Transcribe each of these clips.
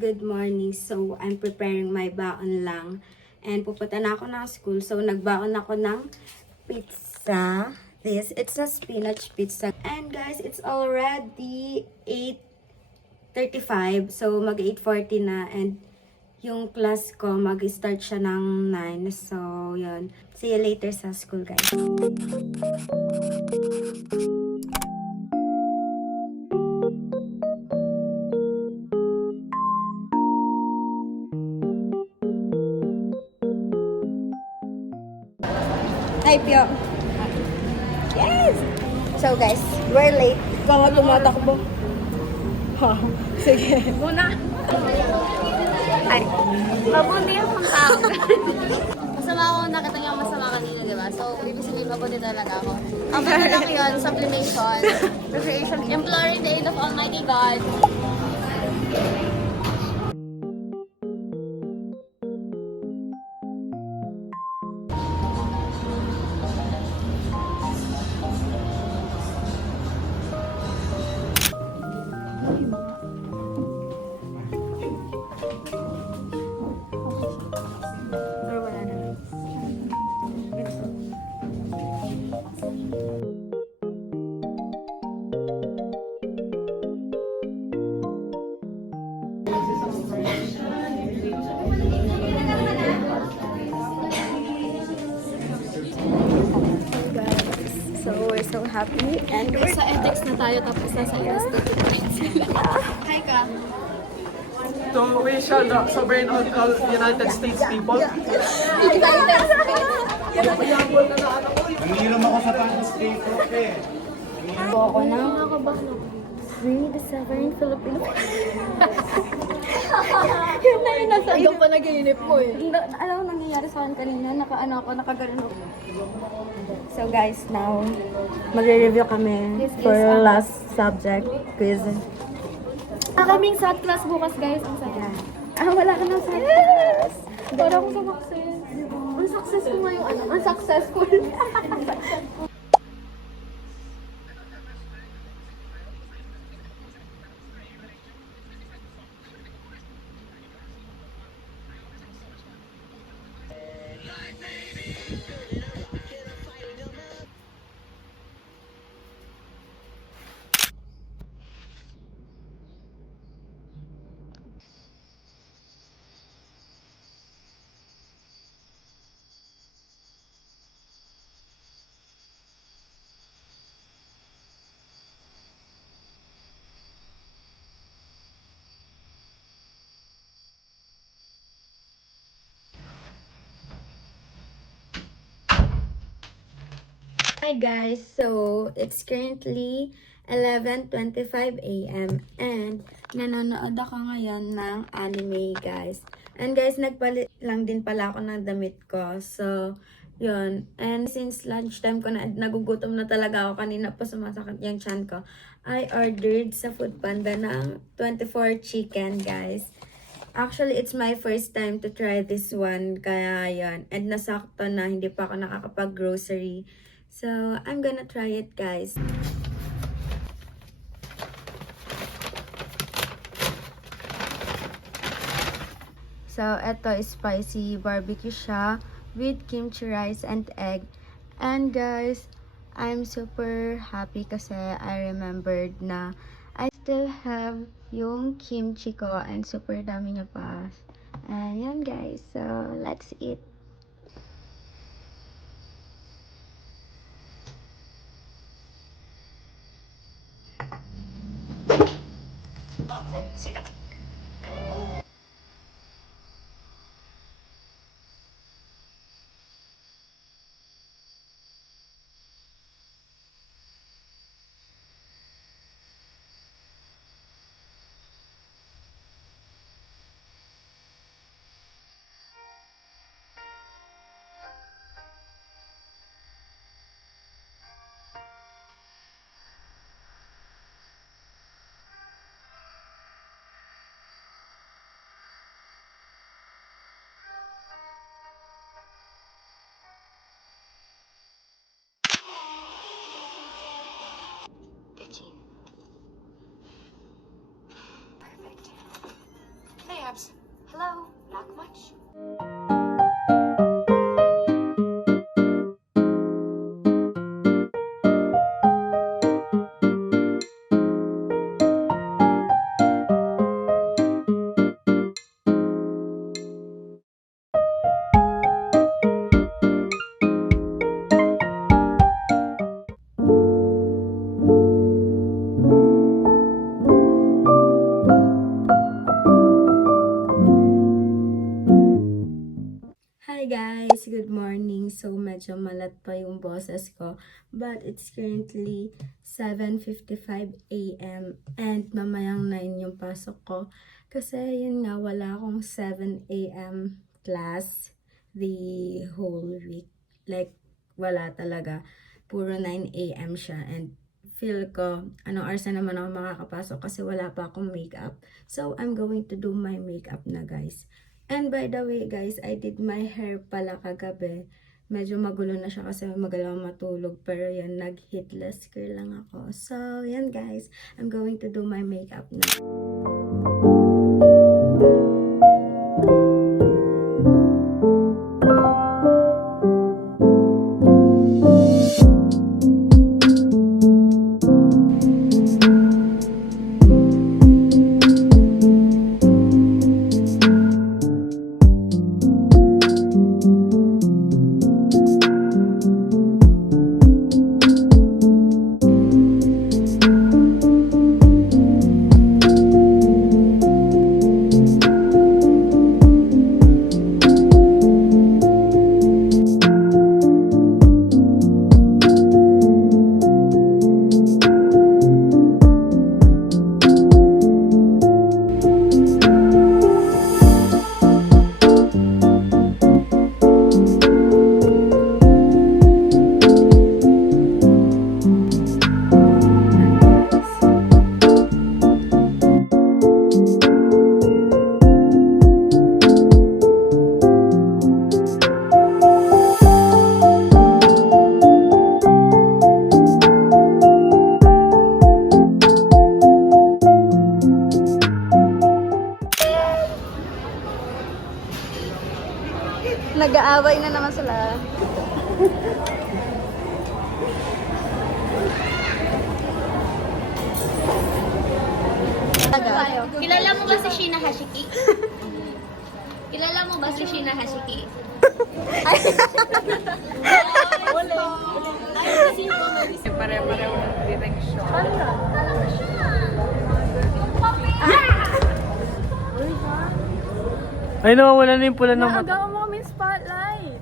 good morning. So, I'm preparing my baon lang. And pupunta na ako ng school. So, nagbaon ako ng pizza. It's a spinach pizza. And guys, it's already 8:35. So, mag 8:40 na. And yung class ko, mag-start siya ng 9. So, yun. See you later sa school, guys. Hi, Pio. Yes! So, guys, we're late. Ikaw nga tumatakbo. Ha, sige. Muna. Hi. Mabuti yung tao. Masama ako, nakita niyo ang masama kanina, di ba? So, ibig sabihin, mabuti talaga ako. Ang ano lang yun, sublimation, recreation, imploring the aid of Almighty God. Pero wala na. So, we're so happy and we're Sa ethics na tayo, tapos nasa illustrative. Hi ka. So we shall sovereign of all United States people. Nanginom ako sa Panos dito, eh. ako ng Free the Sovereign Filipino. Yun na yun, nasa Ikaw pa nag-iinip mo eh. alam mo nangyayari sa akin kanina, nakaganon ako. So guys, now, magre-review kami This is for our last subject, quiz. Kaming SAT class bukas, guys. Ang saya. Wala ka na sa class. Parang sa success. Ang success ko ngayong ano, ang successful. Hi guys, so it's currently 11:25 a.m. and nanonood ako ngayon ng anime, guys. And guys, nagpalit lang din pala ako ng damit ko. So, yun. And since lunchtime ko na, nagugutom na talaga ako, kanina pa sumasakit yung tiyan ko, I ordered sa Foodpanda ng 24 chicken, guys. Actually, it's my first time to try this one, kaya yun. And nasakto na, hindi pa ako nakakapag-grocery. So, I'm gonna try it, guys. So, eto is spicy barbecue siya with kimchi rice and egg. And guys, I'm super happy kasi I remembered na I still have yung kimchi ko and super dami niya pa. Ayan guys, so let's eat. Hello, not much. Hi guys! Good morning. So, medyo malat pa yung boses ko. But it's currently 7:55 a.m. And mamayang 9 yung pasok ko. Kasi yun nga, wala akong 7 a.m. class the whole week. Like, wala talaga. Puro 9 a.m. siya. And feel ko, anong oras na naman ako makakapasok kasi wala pa akong makeup. So, I'm going to do my makeup na guys. And by the way guys, I did my hair pala kagabi. Medyo magulo na siya kasi magalaw matulog. Pero yan, nag-hitless curl lang ako. So, yan guys. I'm going to do my makeup now. Nag-aaway na naman sila. Kilala mo ba si Sheena Hashiki? Kilala mo ba si Sheena Hashiki? Pare-pareho ng direction. Ay, nawawala na yung pula ng mata. Agaw mo may spotlight.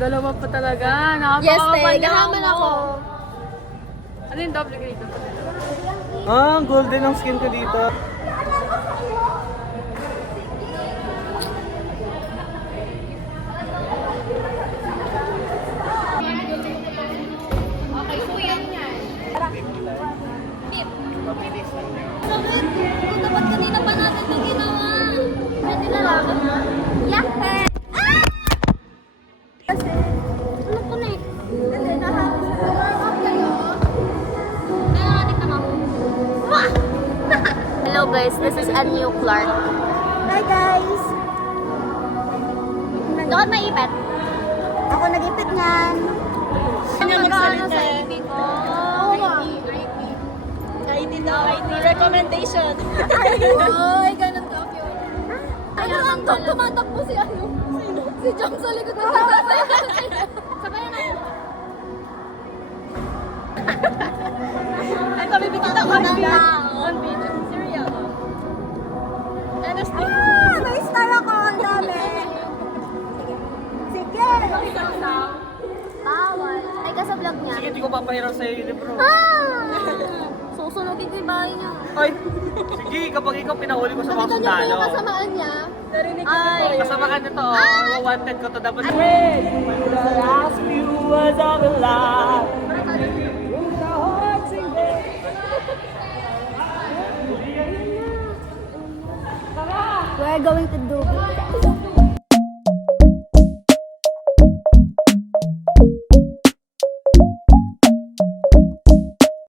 Dalawa pa talaga. Nakapakapal na gahaman ako. Ano yung double grade? Ah, golden ang skin ko dito. Okay, so yan yan. Tip. Bakit? Dapat kanina pa natin ito ginawa. Pwede na lang. Yahe! Ah! Ano po na eh? Hindi, nahapos na. Warm-up kayo. Ano natin naman? Wah! Hello guys, this is a new Clark. Hi guys! Doon maipit. Ako nag-ipit niyan. Ano magsalita sa ipit? Oo nga. ID daw. ID recommendation. Oy, ganun ka yun. Ano lang to? Tumatakbo si ano? Si Jom sa likod ko. Sabay na. Ay, pabibigyan ako ng on video. Serial. NST. May star ako. Ang dami. Sige! Bawal. Ay, ka sa vlog niya. Sige, di ko papahirap sa'yo yung libro. Susunogin ko yung bahay niya. Ay, sige, kapag ikaw pinahuli ko sa mga Nakita niyo po sundalo. yung kasamaan niya? Narinig ko Ay. Kasama ka nito, wanted ko to dapat. The last few words of a lie.